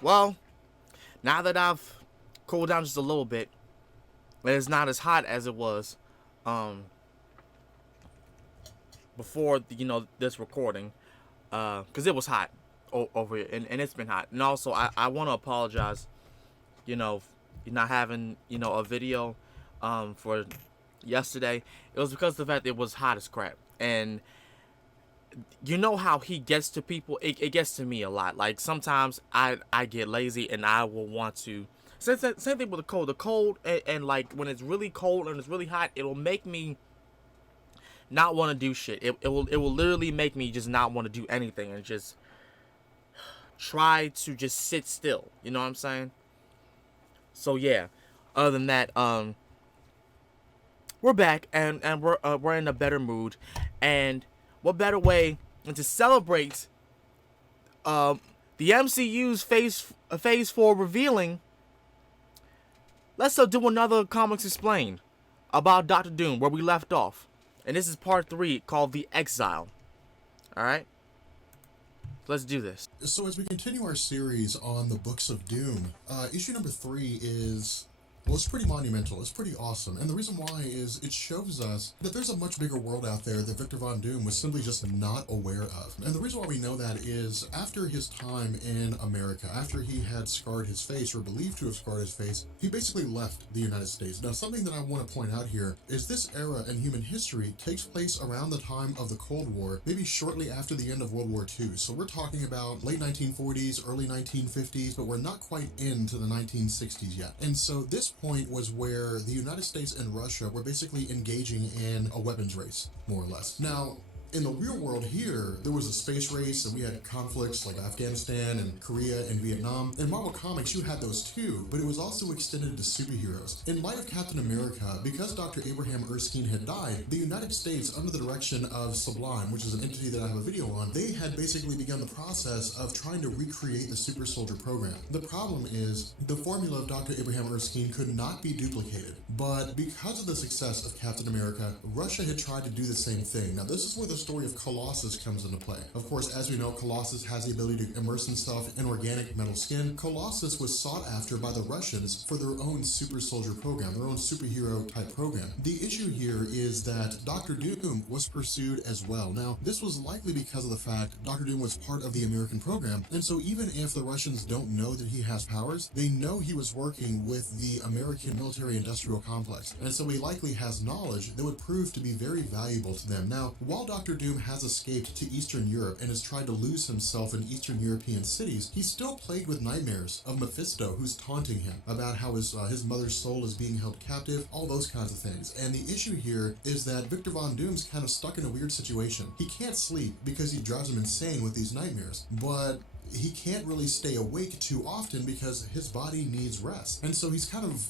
Well, now that I've cooled down just a little bit, it's not as hot as it was um, before this recording, because it was hot over here, and it's been hot. And also, I want to apologize, you know, not having a video for yesterday. It was because of the fact it was hot as crap, and you know how he gets to people. It gets to me a lot. Like sometimes I get lazy and I will want to. Same thing with the cold. The cold and like when it's really cold and it's really hot, it'll make me not want to do shit. It will literally make me just not want to do anything and just try to just sit still. You know what I'm saying? So yeah. Other than that, we're back and we're in a better mood, and what better way than to celebrate um the MCU's phase 4 revealing. Let's do another Comics Explained about Doctor Doom where we left off, and this is part 3 called the Exile. All right, let's do this. So as we continue our series on the Books of Doom, issue number 3 is, well, it's pretty monumental. It's pretty awesome. And the reason why is it shows us that there's a much bigger world out there that Victor Von Doom was simply just not aware of. And the reason why we know that is after his time in America, after he had scarred his face, or believed to have scarred his face, he basically left the United States. Now, something that I want to point out here is this era in human history takes place around the time of the Cold War, maybe shortly after the end of World War II. So we're talking about late 1940s, early 1950s, but we're not quite into the 1960s yet. And so this point was where the United States and Russia were basically engaging in a weapons race, more or less. Now, in the real world here, there was a space race and we had conflicts like Afghanistan and Korea and Vietnam. In Marvel Comics, you had those too, but it was also extended to superheroes. In light of Captain America, because Dr. Abraham Erskine had died, the United States, under the direction of Sublime, which is an entity that I have a video on, they had basically begun the process of trying to recreate the Super Soldier program. The problem is, the formula of Dr. Abraham Erskine could not be duplicated, but because of the success of Captain America, Russia had tried to do the same thing. Now, this is where the story of Colossus comes into play. Of course, as we know, Colossus has the ability to immerse himself in organic metal skin. Colossus was sought after by the Russians for their own super soldier program, their own superhero type program. The issue here is that Dr. Doom was pursued as well. Now, this was likely because of the fact Dr. Doom was part of the American program, and so even if the Russians don't know that he has powers, they know he was working with the American military-industrial complex, and so he likely has knowledge that would prove to be very valuable to them. Now, while Dr. Doom has escaped to Eastern Europe and has tried to lose himself in Eastern European cities, he's still plagued with nightmares of Mephisto, who's taunting him about how his mother's soul is being held captive, all those kinds of things. And the issue here is that Victor Von Doom's kind of stuck in a weird situation. He can't sleep because he drives him insane with these nightmares, but he can't really stay awake too often because his body needs rest. And so he's kind of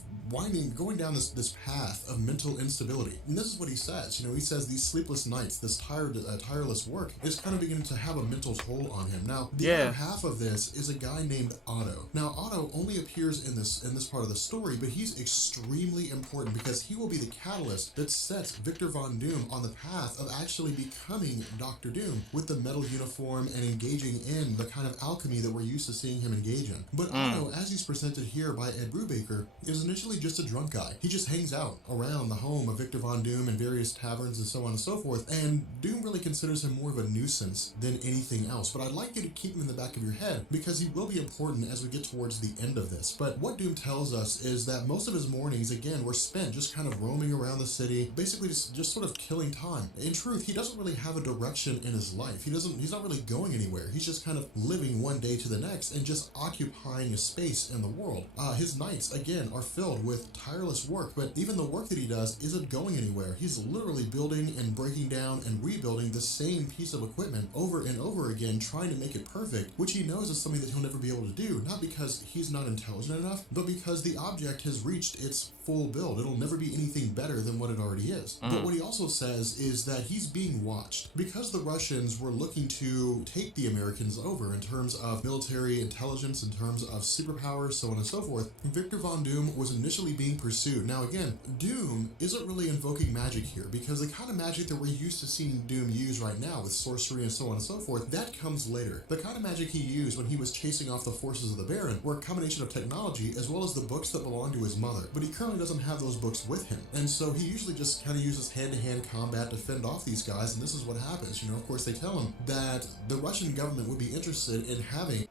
going down this path of mental instability. And this is what he says. He says these sleepless nights, this tireless work is kind of beginning to have a mental toll on him. Now, the other half of this is a guy named Otto. Now, Otto only appears in this part of the story, but he's extremely important because he will be the catalyst that sets Victor Von Doom on the path of actually becoming Dr. Doom with the metal uniform and engaging in the kind of alchemy that we're used to seeing him engage in. But Otto, as he's presented here by Ed Brubaker, is initially just a drunk guy. He just hangs out around the home of Victor Von Doom in various taverns and so on and so forth, and Doom really considers him more of a nuisance than anything else. But I'd like you to keep him in the back of your head because he will be important as we get towards the end of this. But what Doom tells us is that most of his mornings, again, were spent just kind of roaming around the city, basically just sort of killing time. In truth, he doesn't really have a direction in his life. He's not really going anywhere. He's just kind of living one day to the next and just occupying a space in the world. His nights, again, are filled with tireless work, but even the work that he does isn't going anywhere. He's literally building and breaking down and rebuilding the same piece of equipment over and over again, trying to make it perfect, which he knows is something that he'll never be able to do, not because he's not intelligent enough, but because the object has reached its full build. It'll never be anything better than what it already is. But what he also says is that he's being watched. Because the Russians were looking to take the Americans over in terms of military intelligence, in terms of superpowers, so on and so forth, Victor Von Doom was initially essentially being pursued. Now again, Doom isn't really invoking magic here, because the kind of magic that we're used to seeing Doom use right now with sorcery and so on and so forth, that comes later. The kind of magic he used when he was chasing off the forces of the Baron were a combination of technology as well as the books that belonged to his mother, but he currently doesn't have those books with him, and so he usually just kind of uses hand-to-hand combat to fend off these guys, and this is what happens. You know, of course they tell him that the Russian government would be interested in having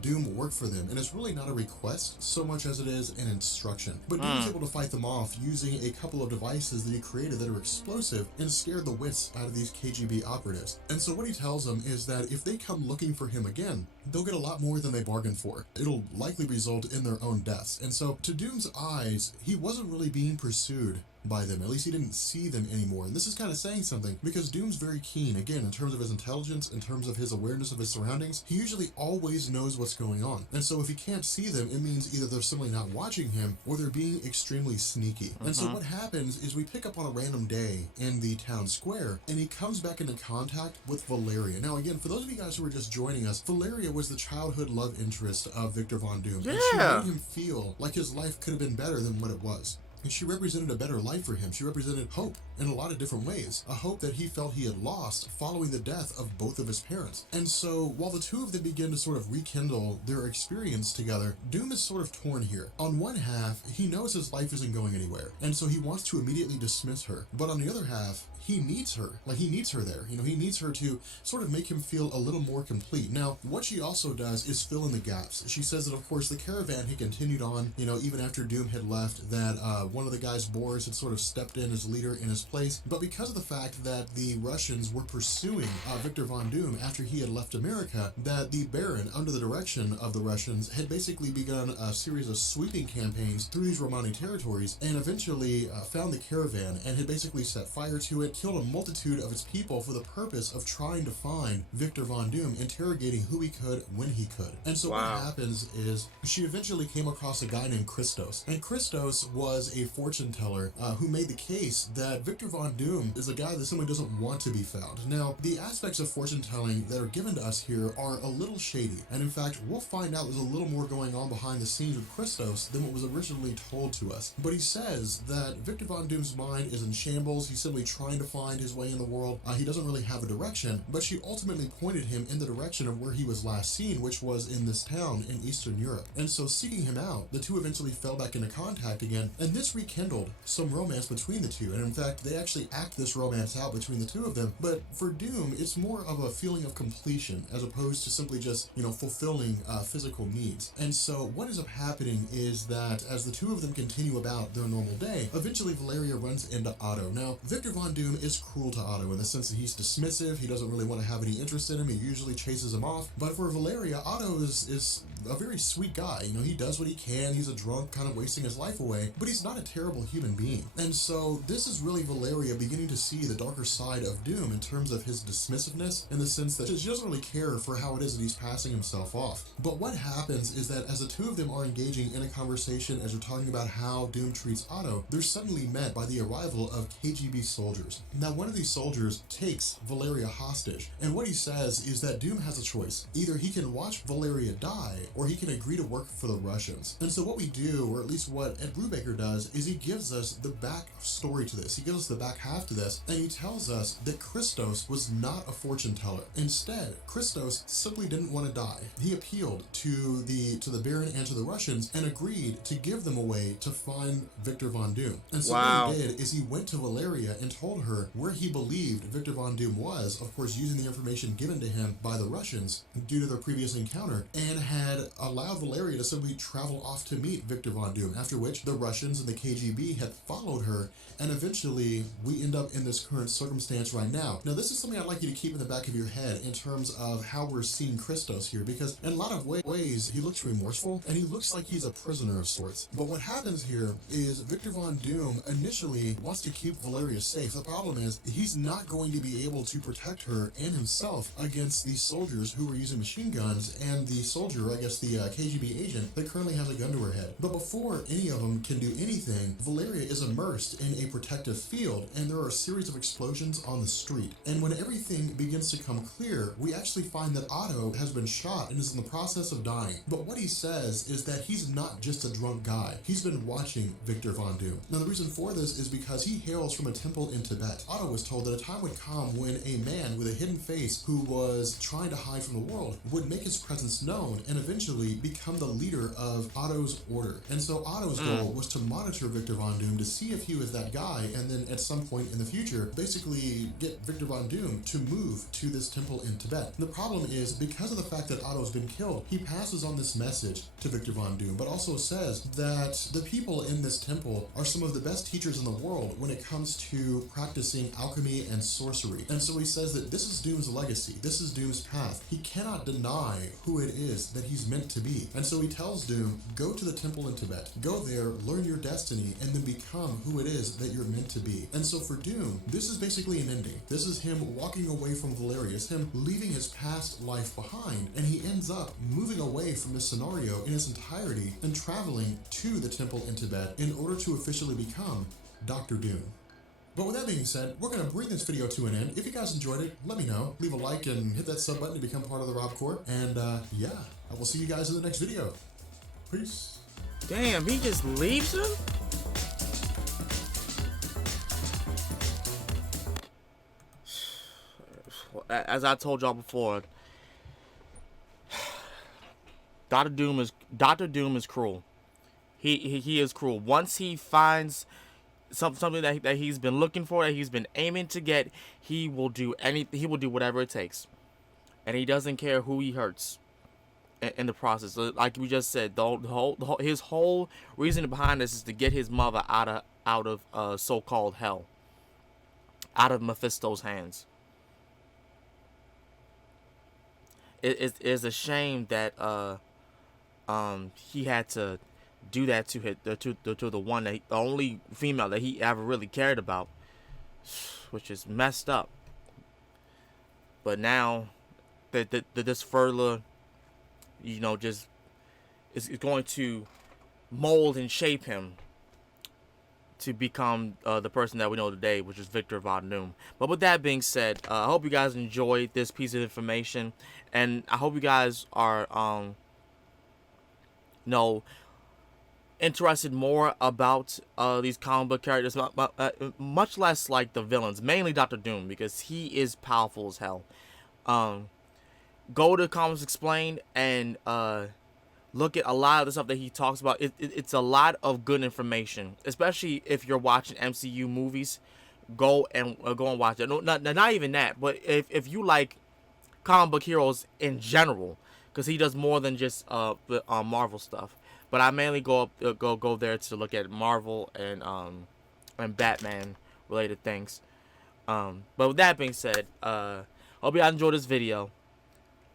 Doom work for them, and it's really not a request so much as it is an instruction. But Doom's able to fight them off using a couple of devices that he created that are explosive and scare the wits out of these KGB operatives. And so what he tells them is that if they come looking for him again, they'll get a lot more than they bargained for. It'll likely result in their own deaths. And so to Doom's eyes, he wasn't really being pursued by them. At least he didn't see them anymore. And this is kind of saying something, because Doom's very keen, again, in terms of his intelligence, in terms of his awareness of his surroundings. He usually always knows what's going on. And so if he can't see them, it means either they're simply not watching him or they're being extremely sneaky. And so what happens is we pick up on a random day in the town square, and he comes back into contact with Valeria. Now again, for those of you guys who are just joining us, Valeria was the childhood love interest of Victor Von Doom. Yeah. And she made him feel like his life could have been better than what it was. And she represented a better life for him. She represented hope in a lot of different ways. A hope that he felt he had lost following the death of both of his parents. And so while the two of them begin to sort of rekindle their experience together, Doom is sort of torn here. On one half, he knows his life isn't going anywhere, and so he wants to immediately dismiss her. But on the other half, he needs her. Like, he needs her there. You know, he needs her to sort of make him feel a little more complete. Now, what she also does is fill in the gaps. She says that, of course, the caravan had continued on, you know, even after Doom had left, that one of the guys, Boris, had sort of stepped in as leader in his place. But because of the fact that the Russians were pursuing Victor Von Doom after he had left America, that the Baron, under the direction of the Russians, had basically begun a series of sweeping campaigns through these Romani territories, and eventually found the caravan and had basically set fire to it, killed a multitude of its people for the purpose of trying to find Victor Von Doom, interrogating who he could when he could. And so what happens is she eventually came across a guy named Christos, and Christos was a fortune teller who made the case that Victor Von Doom is a guy that simply doesn't want to be found. Now, the aspects of fortune telling that are given to us here are a little shady, and in fact we'll find out there's a little more going on behind the scenes with Christos than what was originally told to us. But he says that Victor Von Doom's mind is in shambles. He's simply trying to find his way in the world. He doesn't really have a direction, but she ultimately pointed him in the direction of where he was last seen, which was in this town in Eastern Europe. And so, seeking him out, the two eventually fell back into contact again, and this rekindled some romance between the two. And in fact, they actually act this romance out between the two of them. But for Doom, it's more of a feeling of completion as opposed to simply just, you know, fulfilling physical needs. And so what ends up happening is that as the two of them continue about their normal day, eventually Valeria runs into Otto. Now, Victor Von Doom is cruel to Otto in the sense that he's dismissive. He doesn't really want to have any interest in him. He usually chases him off. But for Valeria, Otto is a very sweet guy. You know, he does what he can. He's a drunk, kind of wasting his life away, but he's not a terrible human being. And so this is really Valeria beginning to see the darker side of Doom in terms of his dismissiveness, in the sense that she doesn't really care for how it is that he's passing himself off. But what happens is that as the two of them are engaging in a conversation, as they're talking about how Doom treats Otto, they're suddenly met by the arrival of KGB soldiers. Now, one of these soldiers takes Valeria hostage, and what he says is that Doom has a choice. Either he can watch Valeria die, or he can agree to work for the Russians. And so what we do, or at least what Ed Brubaker does, is he gives us the back story to this. He gives us the back half to this, and he tells us that Christos was not a fortune teller. Instead, Christos simply didn't want to die. He appealed to the Baron and to the Russians and agreed to give them a way to find Victor Von Doom. And so what he did is he went to Valeria and told her where he believed Victor Von Doom was, of course using the information given to him by the Russians due to their previous encounter, and had allowed Valeria to simply travel off to meet Victor Von Doom, after which the Russians and the KGB had followed her, and eventually we end up in this current circumstance right now. Now, this is something I'd like you to keep in the back of your head in terms of how we're seeing Christos here, because in a lot of ways he looks remorseful and he looks like he's a prisoner of sorts. But what happens here is Victor Von Doom initially wants to keep Valeria safe. The problem is he's not going to be able to protect her and himself against these soldiers who are using machine guns, and the soldier, I guess the KGB agent, that currently has a gun to her head. But before any of them can do anything anything, Valeria is immersed in a protective field, and there are a series of explosions on the street. And when everything begins to come clear, we actually find that Otto has been shot and is in the process of dying. But what he says is that he's not just a drunk guy. He's been watching Victor Von Doom. Now, the reason for this is because he hails from a temple in Tibet. Otto was told that a time would come when a man with a hidden face who was trying to hide from the world would make his presence known and eventually become the leader of Otto's order. And so Otto's goal was to monitor Victor Von Doom to see if he was that guy, and then at some point in the future, basically get Victor Von Doom to move to this temple in Tibet. The problem is, because of the fact that Otto's been killed, he passes on this message to Victor Von Doom, but also says that the people in this temple are some of the best teachers in the world when it comes to practicing alchemy and sorcery. And so he says that this is Doom's legacy, this is Doom's path. He cannot deny who it is that he's meant to be. And so he tells Doom, go to the temple in Tibet, go there, learn your destiny, and then become who it is that you're meant to be. And so for Doom, this is basically an ending. This is him walking away from Valeria, it's him leaving his past life behind, and he ends up moving away from this scenario in its entirety and traveling to the temple in Tibet in order to officially become Dr. Doom. But with that being said, we're going to bring this video to an end. If you guys enjoyed it, let me know. Leave a like and hit that sub button to become part of the Rob Corps. And yeah, I will see you guys in the next video. Peace. Damn, he just leaves him? As I told y'all before, Dr. Doom is cruel. He is cruel. Once he finds something that he's been looking for, that he's been aiming to get, he will do anything. He will do whatever it takes, and he doesn't care who he hurts in the process. Like we just said, his whole reason behind this is to get his mother out of so-called hell, out of Mephisto's hands. It is a shame that he had to do that to the one that the only female that he ever really cared about, which is messed up. But now that this further, you know, just is going to mold and shape him to become the person that we know today, which is Victor Von Doom. But with that being said, I hope you guys enjoyed this piece of information, and I hope you guys are interested more about these comic book characters, much less like the villains, mainly Dr. Doom, because he is powerful as hell. Go to Comics Explained and look at a lot of the stuff that he talks about. It's a lot of good information, especially if you're watching MCU movies. Go and watch it. No, not even that, but if you like comic book heroes in general, because he does more than just the Marvel stuff. But I mainly go there to look at Marvel and Batman related things. But with that being said, hope you guys enjoyed this video.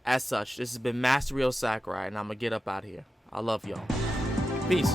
As such, this has been Master Ryo Sakurai, and I'm gonna get up out of here. I love y'all. Peace.